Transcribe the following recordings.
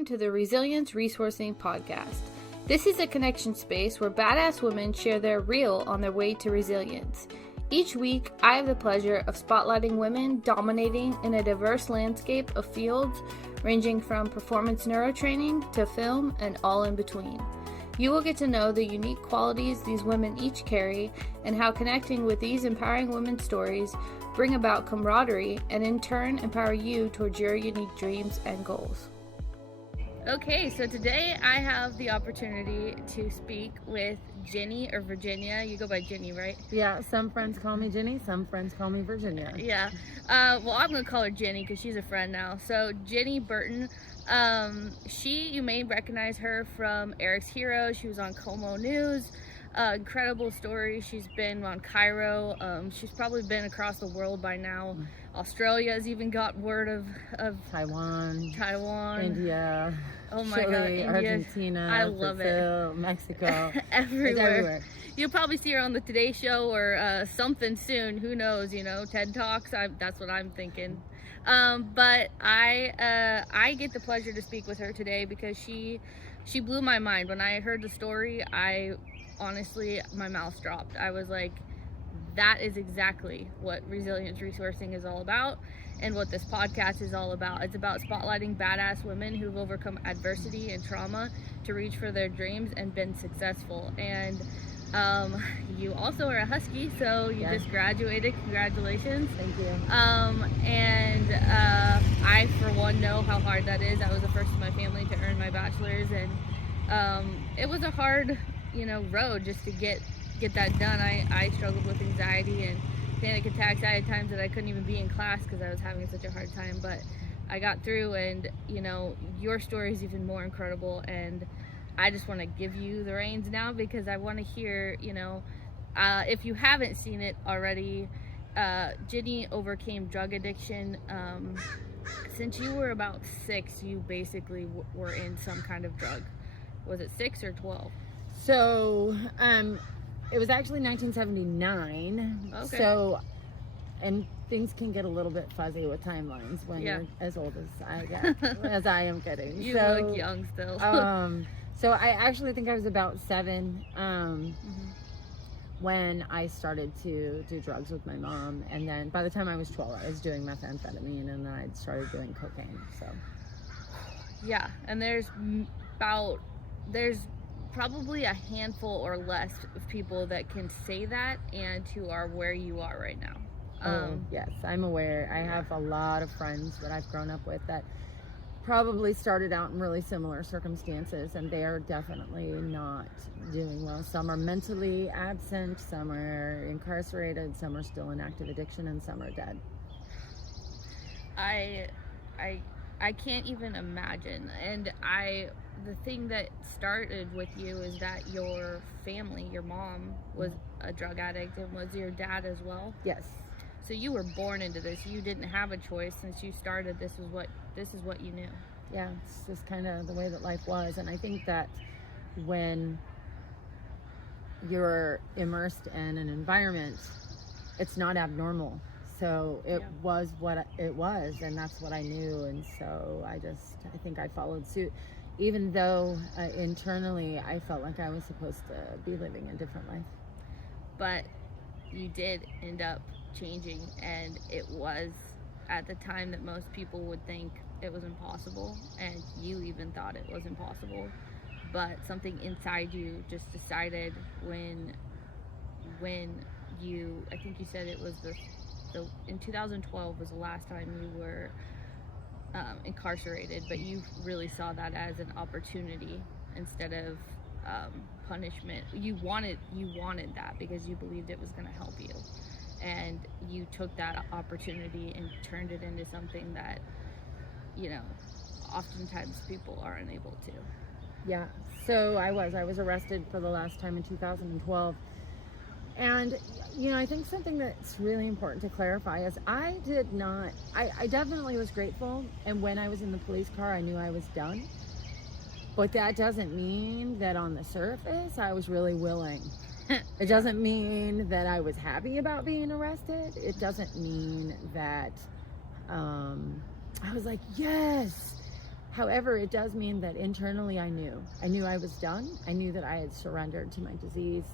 Welcome to the Resilience Resourcing Podcast. This is a connection space where badass women share their real on their way to resilience. Each week, I have the pleasure of spotlighting women dominating in a diverse landscape of fields ranging from performance neurotraining to film and all in between. You will get to know the unique qualities these women each carry and how connecting with these empowering women's stories bring about camaraderie and in turn empower you towards your unique dreams and goals. Okay, so today I have the opportunity to speak with Ginny or Virginia. You go by Ginny, right? Yeah, some friends call me Ginny, some friends call me Virginia. Yeah. Well, I'm going to call her Ginny because she's a friend now. So Ginny Burton, you may recognize her from Eric's Hero. She was on Komo News. Incredible story. She's been on Cairo. She's probably been across the world by now. Australia has even got word of Taiwan, India. Oh my Chile, God, India. Argentina, I love Brazil, Mexico. Everywhere. You'll probably see her on the Today Show or something soon. Who knows? TED Talks. That's what I'm thinking. But I get the pleasure to speak with her today because she blew my mind. When I heard the story, honestly, my mouth dropped. I was like, that is exactly what resilience resourcing is all about and what this podcast is all about. It's about spotlighting badass women who've overcome adversity and trauma to reach for their dreams and been successful. And you also are a Husky, so you just graduated. Congratulations. Thank you. And I, for one, know how hard that is. I was the first in my family to earn my bachelor's, and it was a hard road just to get that done. I struggled with anxiety and panic attacks. I had times that I couldn't even be in class because I was having such a hard time, but I got through. And your story is even more incredible, and I just want to give you the reins now because I want to hear, if you haven't seen it already, Ginny overcame drug addiction. Since you were about 6, you basically were in some kind of drug. Was it 6 or 12? So, it was actually 1979. Okay. So, and things can get a little bit fuzzy with timelines when you're as old as I get, as I am getting. You look young still. So I actually think I was about 7 when I started to do drugs with my mom, and then by the time I was 12, I was doing methamphetamine, and then I started doing cocaine. So yeah, and there's probably a handful or less of people that can say that and who are where you are right now. Yes, I'm aware. I have a lot of friends that I've grown up with that probably started out in really similar circumstances, and they are definitely not doing well. Some are mentally absent, some are incarcerated, some are still in active addiction, and some are dead. I can't even imagine. And the thing that started with you is that your family, your mom was a drug addict, and was your dad as well? Yes. So you were born into this. You didn't have a choice. Since you started, this is what you knew. Yeah, it's just kind of the way that life was. And I think that when you're immersed in an environment, it's not abnormal. So it was what it was, and that's what I knew. And so I think I followed suit, even though internally I felt like I was supposed to be living a different life. But you did end up changing, and it was at the time that most people would think it was impossible, and you even thought it was impossible. But something inside you just decided when you, I think you said it was in 2012 was the last time you were incarcerated, but you really saw that as an opportunity instead of punishment. You wanted that because you believed it was going to help you, and you took that opportunity and turned it into something that oftentimes people are unable to. Yeah, so I was arrested for the last time in 2012. And, I think something that's really important to clarify is I definitely was grateful. And when I was in the police car, I knew I was done. But that doesn't mean that on the surface, I was really willing. It doesn't mean that I was happy about being arrested. It doesn't mean that I was like, yes, However, it does mean that internally I knew I was done. I knew that I had surrendered to my disease,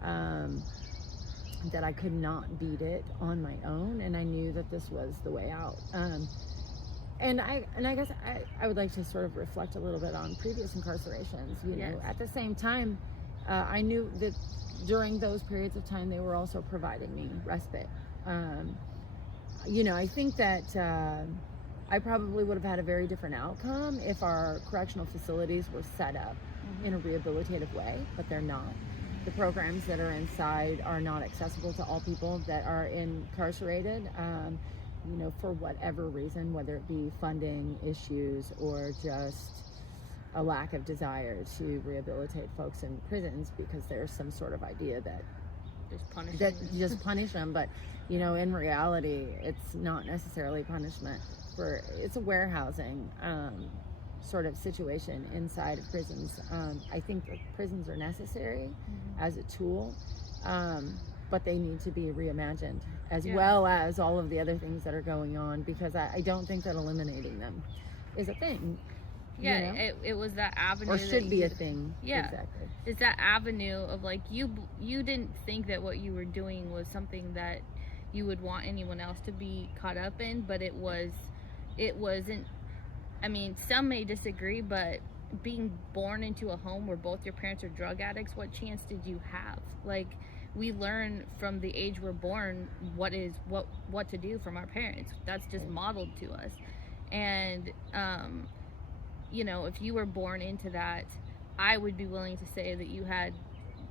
that I could not beat it on my own, and I knew that this was the way out. And I guess I would like to sort of reflect a little bit on previous incarcerations. You know, at the same time, I knew that during those periods of time, they were also providing me respite. You know, I think that I probably would have had a very different outcome if our correctional facilities were set up in a rehabilitative way, but they're not. The programs that are inside are not accessible to all people that are incarcerated, you know, for whatever reason, whether it be funding issues or just a lack of desire to rehabilitate folks in prisons because there's some sort of idea that just punish them. But, you know, in reality, it's not necessarily punishment. It's a warehousing sort of situation inside of prisons. I think that prisons are necessary as a tool, but they need to be reimagined as well as all of the other things that are going on, because I don't think that eliminating them is a thing. Yeah, you know? it was that avenue. Or should be a thing. Yeah, exactly. It's that avenue of like you didn't think that what you were doing was something that you would want anyone else to be caught up in, but it wasn't. I mean, some may disagree, but being born into a home where both your parents are drug addicts, what chance did you have? Like, we learn from the age we're born what to do from our parents. That's just modeled to us. And you know, if you were born into that, I would be willing to say that you had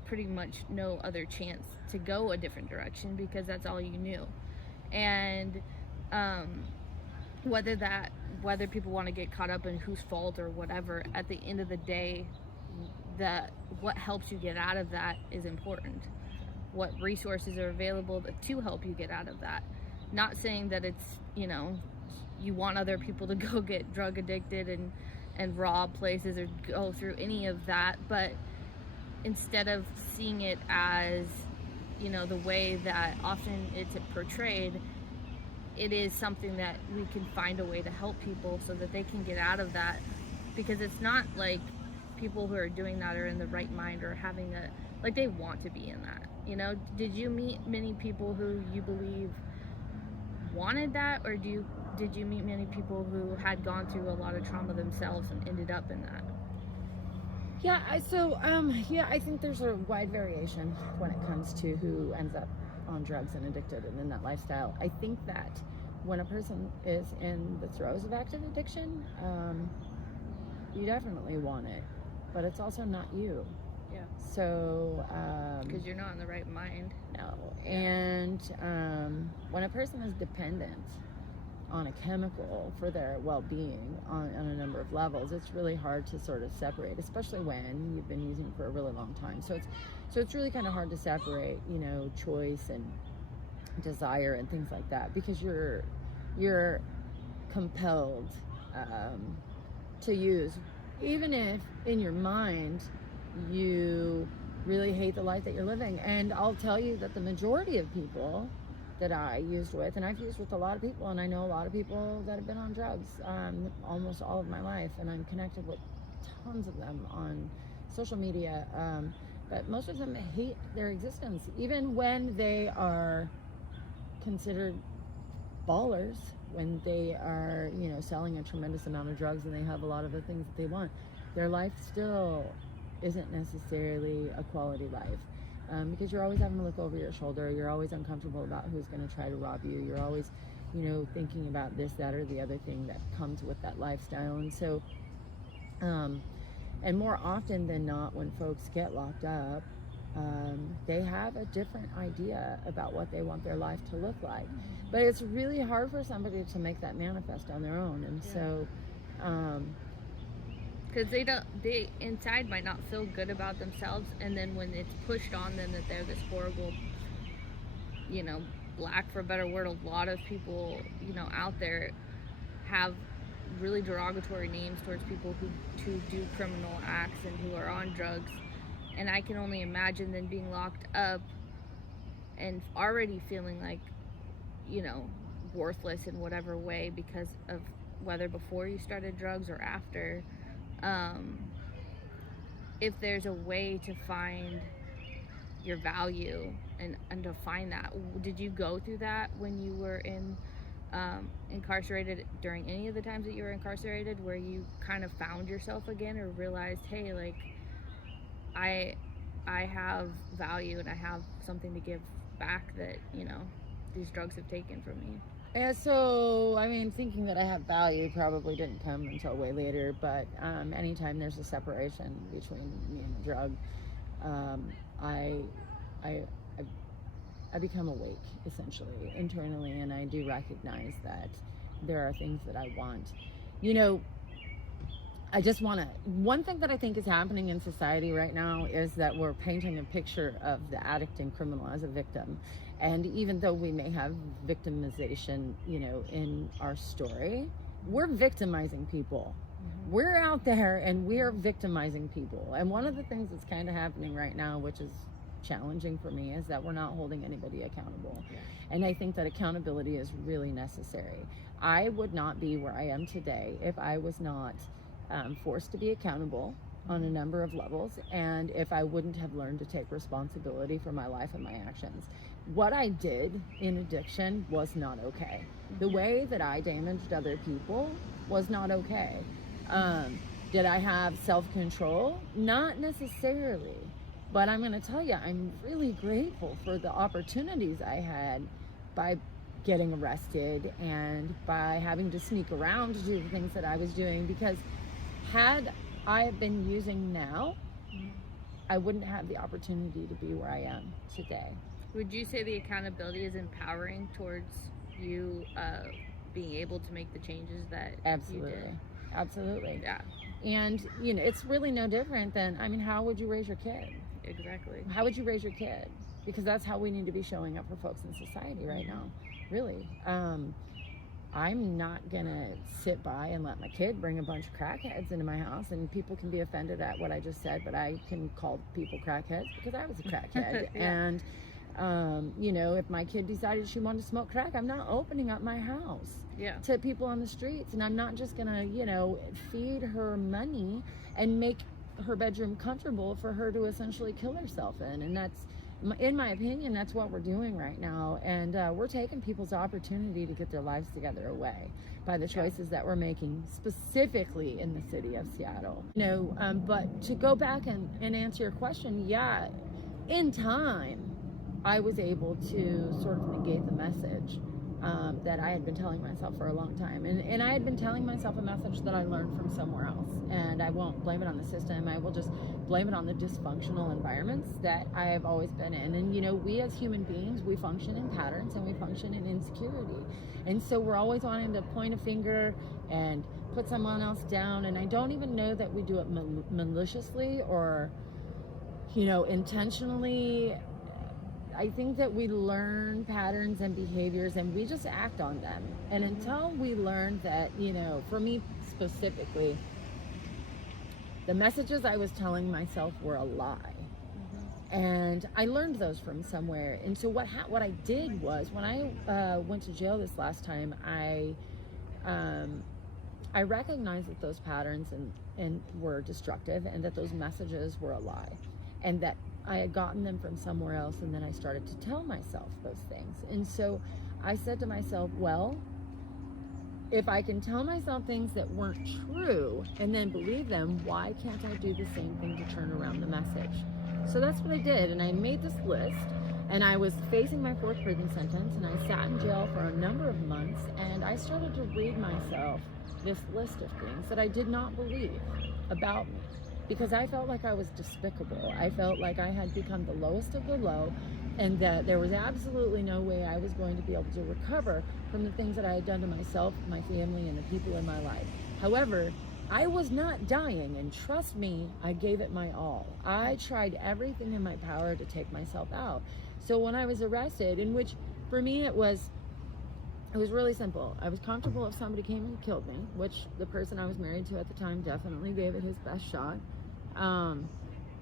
pretty much no other chance to go a different direction, because that's all you knew. And whether people want to get caught up in whose fault or whatever, at the end of the day, what helps you get out of that is important. What resources are available to help you get out of that. Not saying that it's, you know, you want other people to go get drug addicted and rob places or go through any of that, but instead of seeing it as, you know, the way that often it's portrayed, it is something that we can find a way to help people so that they can get out of that, because it's not like people who are doing that are in the right mind or having like they want to be in that. You know, did you meet many people who you believe wanted that, or did you meet many people who had gone through a lot of trauma themselves and ended up in that? Yeah, I think there's a wide variation when it comes to who ends up on drugs and addicted and in that lifestyle. I think that when a person is in the throes of active addiction, you definitely want it, but it's also not you. Yeah. So because you're not in the right mind. No. And when a person is dependent on a chemical for their well-being on a number of levels, it's really hard to sort of separate, especially when you've been using it for a really long time. So it's really kind of hard to separate, you know, choice and desire and things like that, because you're compelled to use, even if in your mind you really hate the life that you're living. And I'll tell you that the majority of people that I used with, and I've used with a lot of people, and I know a lot of people that have been on drugs almost all of my life, and I'm connected with tons of them on social media, but most of them hate their existence, even when they are considered ballers, when they are, you know, selling a tremendous amount of drugs and they have a lot of the things that they want. Their life still isn't necessarily a quality life. Because you're always having to look over your shoulder. You're always uncomfortable about who's going to try to rob you. You're always, you know, thinking about this, that, or the other thing that comes with that lifestyle. And so, and more often than not, when folks get locked up, they have a different idea about what they want their life to look like. But it's really hard for somebody to make that manifest on their own. And so, because they inside might not feel good about themselves, and then when it's pushed on them that they're this horrible, you know, lack for a better word, a lot of people, you know, out there have really derogatory names towards people who do criminal acts and who are on drugs. And I can only imagine them being locked up and already feeling like, you know, worthless in whatever way because of whether before you started drugs or after, if there's a way to find your value and to find that. Did you go through that when you were incarcerated, during any of the times that you were incarcerated, where you kind of found yourself again or realized, hey, like I have value and I have something to give back that, you know, these drugs have taken from me? Yeah, so, I mean, thinking that I have value probably didn't come until way later, but anytime there's a separation between me and a drug, I, I, I become awake, essentially, internally, and I do recognize that there are things that I want. You know, I just want to, one thing that I think is happening in society right now is that we're painting a picture of the addict and criminal as a victim. And even though we may have victimization, you know, in our story, we're victimizing people. We're out there and we are victimizing people. And one of the things that's kind of happening right now, which is challenging for me, is that we're not holding anybody accountable. Yeah. And I think that accountability is really necessary. I would not be where I am today if I was not forced to be accountable on a number of levels, and if I wouldn't have learned to take responsibility for my life and my actions. What I did in addiction was not okay. The way that I damaged other people was not okay. Did I have self-control? Not necessarily. But I'm going to tell you, I'm really grateful for the opportunities I had by getting arrested and by having to sneak around to do the things that I was doing, because had I been using now, I wouldn't have the opportunity to be where I am today. Would you say the accountability is empowering towards you being able to make the changes that Absolutely. you did? Absolutely. Yeah. And, you know, it's really no different than, I mean, how would you raise your kid? Exactly. How would you raise your kid? Because that's how we need to be showing up for folks in society right now, really. I'm not gonna sit by and let my kid bring a bunch of crackheads into my house, and people can be offended at what I just said, but I can call people crackheads because I was a crackhead. Yeah. And you know, if my kid decided she wanted to smoke crack, I'm not opening up my house to people on the streets, and I'm not just gonna, you know, feed her money and make her bedroom comfortable for her to essentially kill herself in. And that's, in my opinion, that's what we're doing right now. And we're taking people's opportunity to get their lives together away by the choices that we're making, specifically in the city of Seattle. You know, but to go back and answer your question, yeah, in time, I was able to sort of negate the message that I had been telling myself for a long time. And I had been telling myself a message that I learned from somewhere else. And I won't blame it on the system. I will just blame it on the dysfunctional environments that I have always been in. And, you know, we as human beings, we function in patterns and we function in insecurity. And so we're always wanting to point a finger and put someone else down. And I don't even know that we do it maliciously or, you know, intentionally. I think that we learn patterns and behaviors and we just act on them. And until we learn that, you know, for me specifically, the messages I was telling myself were a lie. And I learned those from somewhere. And so what I did was, when I went to jail this last time, I recognized that those patterns and were destructive, and that those messages were a lie, and that I had gotten them from somewhere else. And then I started to tell myself those things. And so I said to myself, well, if I can tell myself things that weren't true and then believe them, why can't I do the same thing to turn around the message? So that's what I did. And I made this list, and I was facing my 4th prison sentence, and I sat in jail for a number of months, and I started to read myself this list of things that I did not believe about me, because I felt like I was despicable. I felt like I had become the lowest of the low, and that there was absolutely no way I was going to be able to recover from the things that I had done to myself, my family, and the people in my life. However, I was not dying, and trust me, I gave it my all. I tried everything in my power to take myself out. So when I was arrested, in which for me it was really simple. I was comfortable if somebody came and killed me, which the person I was married to at the time definitely gave it his best shot.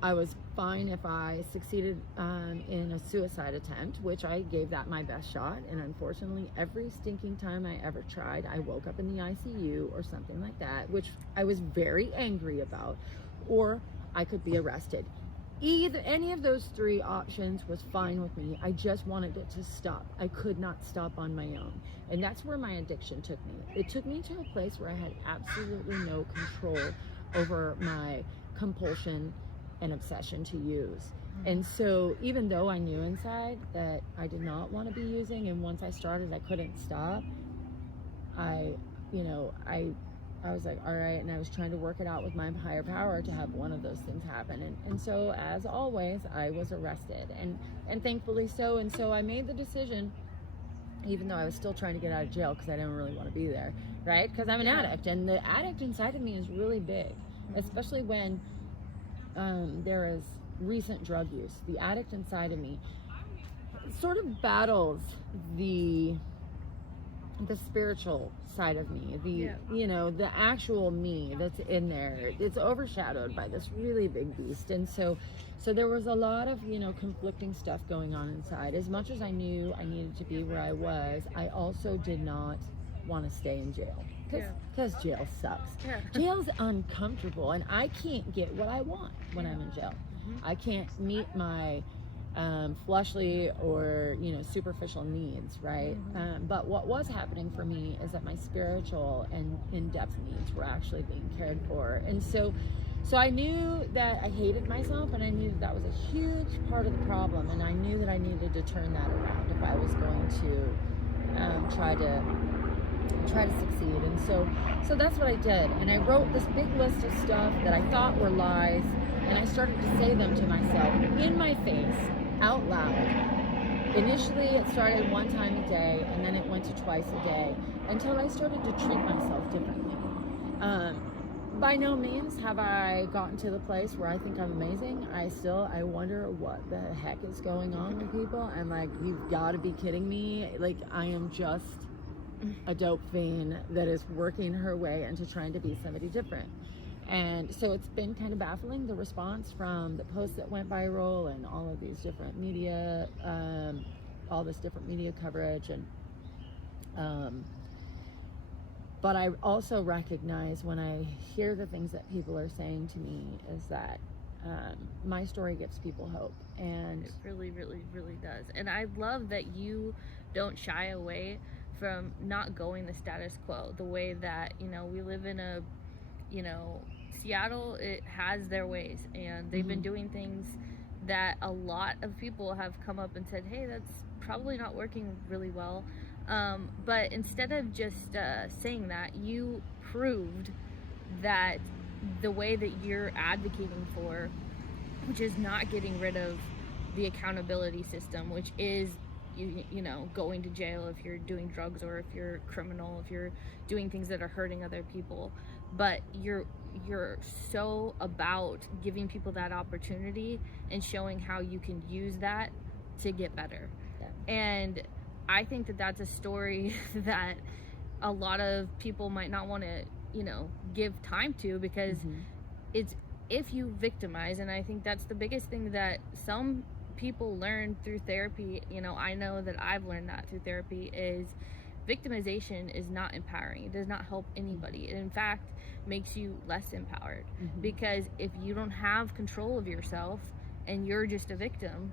I was fine if I succeeded in a suicide attempt, which I gave that my best shot. And unfortunately, every stinking time I ever tried, I woke up in the ICU or something like that, which I was very angry about, or I could be arrested. Any of those three options was fine with me. I just wanted it to stop. I could not stop on my own. And that's where my addiction took me. It took me to a place where I had absolutely no control over my compulsion and obsession to use. And so even though I knew inside that I did not want to be using, and once I started I couldn't stop, I was like, all right, and I was trying to work it out with my higher power to have one of those things happen. And so, as always, I was arrested, and thankfully so. And so I made the decision, even though I was still trying to get out of jail because I didn't really want to be there, right? Because I'm an addict, and the addict inside of me is really big, especially when there is recent drug use. The addict inside of me sort of battles the spiritual side of me, the actual me that's in there. It's overshadowed by this really big beast. And so there was a lot of conflicting stuff going on inside. As much as I knew I needed to be where I was, I also did not want to stay in jail because jail sucks. Jail's uncomfortable, and I can't get what I want when I'm in jail. I can't meet my fleshly or superficial needs, right? But what was happening for me is that my spiritual and in-depth needs were actually being cared for. And so I knew that I hated myself, and I knew that was a huge part of the problem, and I knew that I needed to turn that around if I was going to try to succeed. And so that's what I did, and I wrote this big list of stuff that I thought were lies, and I started to say them to myself in my face, out loud. Initially it started one time a day, and then it went to twice a day, until I started to treat myself differently. By no means have I gotten to the place where I think I'm amazing. I wonder what the heck is going on with people. I'm like, you've got to be kidding me. Like, I am just a dope fiend that is working her way into trying to be somebody different. And so it's been kind of baffling, the response from the posts that went viral and all of these different media, all this different media coverage. And but I also recognize when I hear the things that people are saying to me is that my story gives people hope. And it really, really, really does. And I love that you don't shy away from not going the status quo, the way that, we live in a, Seattle, it has their ways, and they've been doing things that a lot of people have come up and said, hey, that's probably not working really well. But instead of just saying that, you proved that the way that you're advocating for, which is not getting rid of the accountability system, which is going to jail if you're doing drugs, or if you're a criminal, if you're doing things that are hurting other people, but you're so about giving people that opportunity and showing how you can use that to get better. And I think that that's a story that a lot of people might not want to give time to, because it's, if you victimize, and I think that's the biggest thing that some people learn through therapy, I know that I've learned that through therapy, is victimization is not empowering. It does not help anybody. It in fact makes you less empowered, because if you don't have control of yourself and you're just a victim,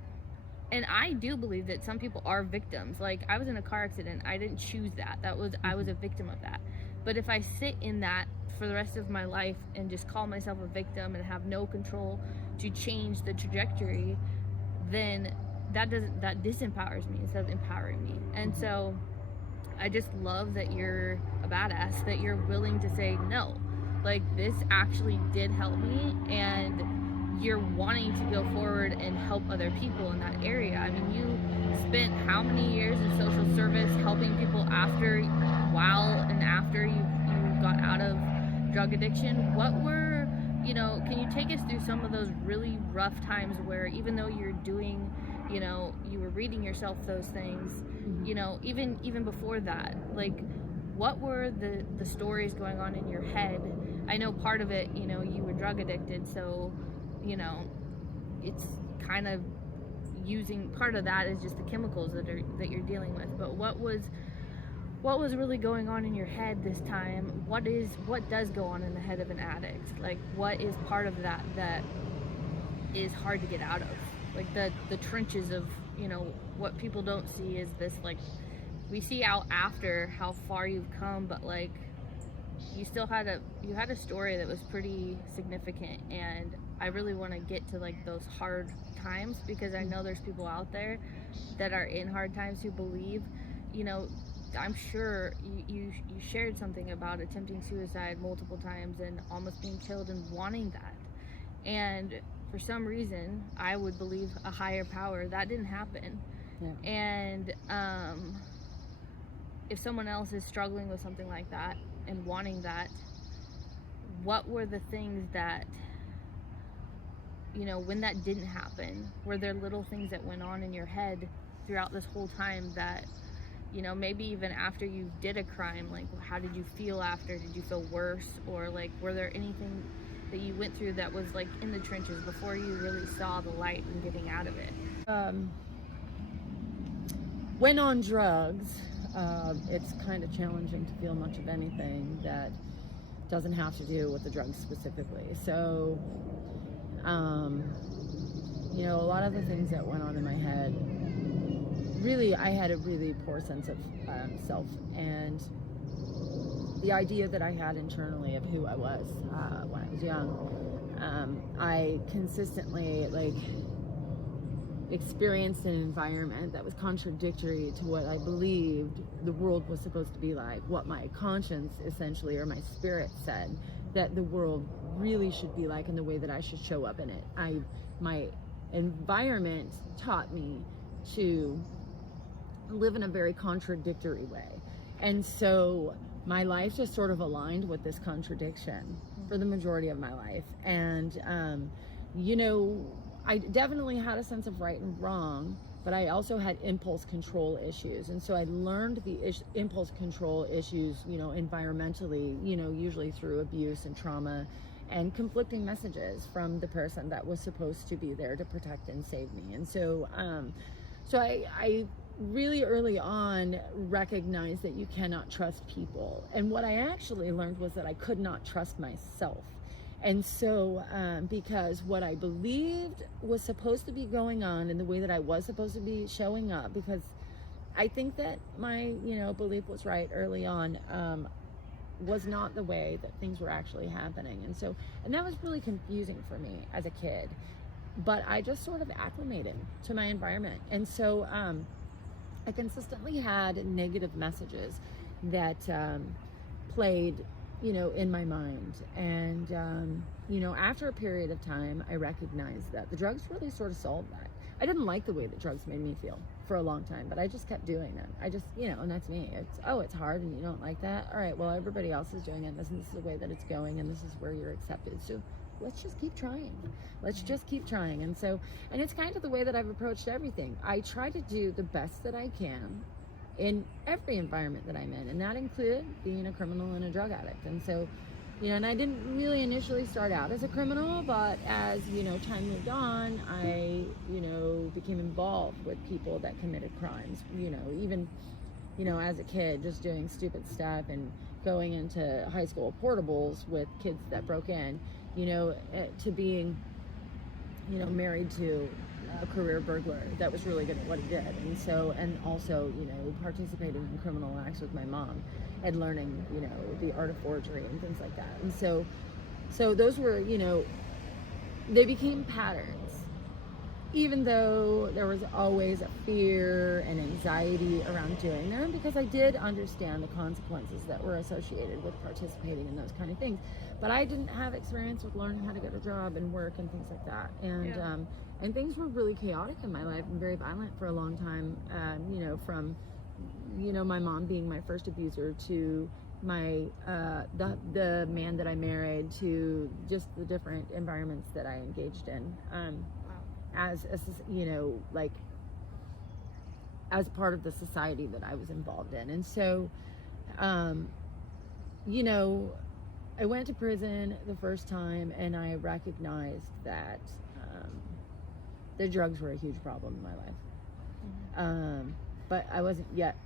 and I do believe that some people are victims. Like, I was in a car accident. I didn't choose that. I was a victim of that. But if I sit in that for the rest of my life and just call myself a victim and have no control to change the trajectory, then that disempowers me instead of empowering me. And so I just love that you're a badass, that you're willing to say, no, like, this actually did help me, and you're wanting to go forward and help other people in that area. I mean, you spent how many years in social service helping people while and after you got out of drug addiction? What were, can you take us through some of those really rough times where, even though you're doing, you were reading yourself those things, even before that, like, what were the stories going on in your head? I know part of it, you were drug addicted, so it's kind of using, part of that is just the chemicals that you're dealing with. But what was really going on in your head this time? What does go on in the head of an addict? Like, what is part of that is hard to get out of? Like the trenches of, you know, what people don't see is this, like, we see out after how far you've come, but like you had a story that was pretty significant, and I really want to get to like those hard times, because I know there's people out there that are in hard times who believe, you know, I'm sure you shared something about attempting suicide multiple times and almost being killed and wanting that. And for some reason, I would believe a higher power, that didn't happen. Yeah. And if someone else is struggling with something like that and wanting that, what were the things that, you know, when that didn't happen, were there little things that went on in your head throughout this whole time that, you know, maybe even after you did a crime, like how did you feel after? Did you feel worse? Or like, were there anything that you went through that was like in the trenches before you really saw the light and getting out of it? When on drugs, it's kind of challenging to feel much of anything that doesn't have to do with the drugs specifically. So, you know, a lot of the things that went on in my head, really, I had a really poor sense of self, and the idea that I had internally of who I was when I was young. I consistently experienced an environment that was contradictory to what I believed the world was supposed to be like, what my conscience essentially, or my spirit, said that the world really should be like, and the way that I should show up in it. My environment taught me to live in a very contradictory way, and so my life just sort of aligned with this contradiction for the majority of my life. And you know, I definitely had a sense of right and wrong, but I also had impulse control issues. And so I learned the impulse control issues, you know, environmentally, you know, usually through abuse and trauma and conflicting messages from the person that was supposed to be there to protect and save me. And so, I really early on recognized that you cannot trust people. And what I actually learned was that I could not trust myself. And so, because what I believed was supposed to be going on and the way that I was supposed to be showing up, because I think that my, you know, belief was right early on, was not the way that things were actually happening. And that was really confusing for me as a kid, but I just sort of acclimated to my environment. And so, I consistently had negative messages that played, you know, in my mind. And, you know, after a period of time, I recognized that the drugs really sort of solved that. I didn't like the way that drugs made me feel for a long time, but I just kept doing them. I just, you know, and that's me. It's hard and you don't like that. All right, well, everybody else is doing it, and this is the way that it's going, and this is where you're accepted. So let's just keep trying. Let's just keep trying. And so, and it's kind of the way that I've approached everything. I try to do the best that I can in every environment that I'm in, and that included being a criminal and a drug addict. And so, you know, and I didn't really initially start out as a criminal, but as, you know, time moved on, I, you know, became involved with people that committed crimes, you know, even, you know, as a kid, just doing stupid stuff and going into high school portables with kids that broke in, you know, to being, you know, married to a career burglar that was really good at what he did. And so, and also, you know, participating in criminal acts with my mom and learning, you know, the art of forgery and things like that. And so those were, you know, they became patterns, even though there was always a fear and anxiety around doing them, because I did understand the consequences that were associated with participating in those kind of things. But I didn't have experience with learning how to get a job and work and things like that. And and things were really chaotic in my life and very violent for a long time. You know, from, you know, my mom being my first abuser to my the man that I married, to just the different environments that I engaged in. As you know, like as part of the society that I was involved in. And so, you know, I went to prison the first time, and I recognized that the drugs were a huge problem in my life. Mhm. But I wasn't yet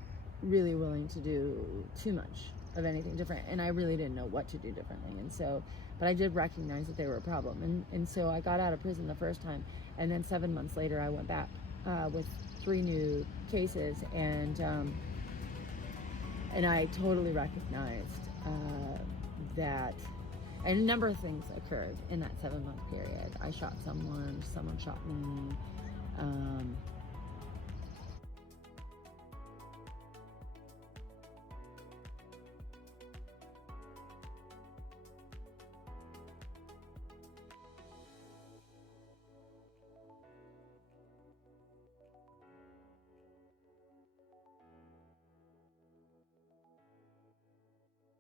really willing to do too much of anything different, and I really didn't know what to do differently. And so, but I did recognize that they were a problem, and so I got out of prison the first time, and then 7 months later I went back with 3 new cases, and I totally recognized that, and a number of things occurred in that 7 month period. I shot someone shot me.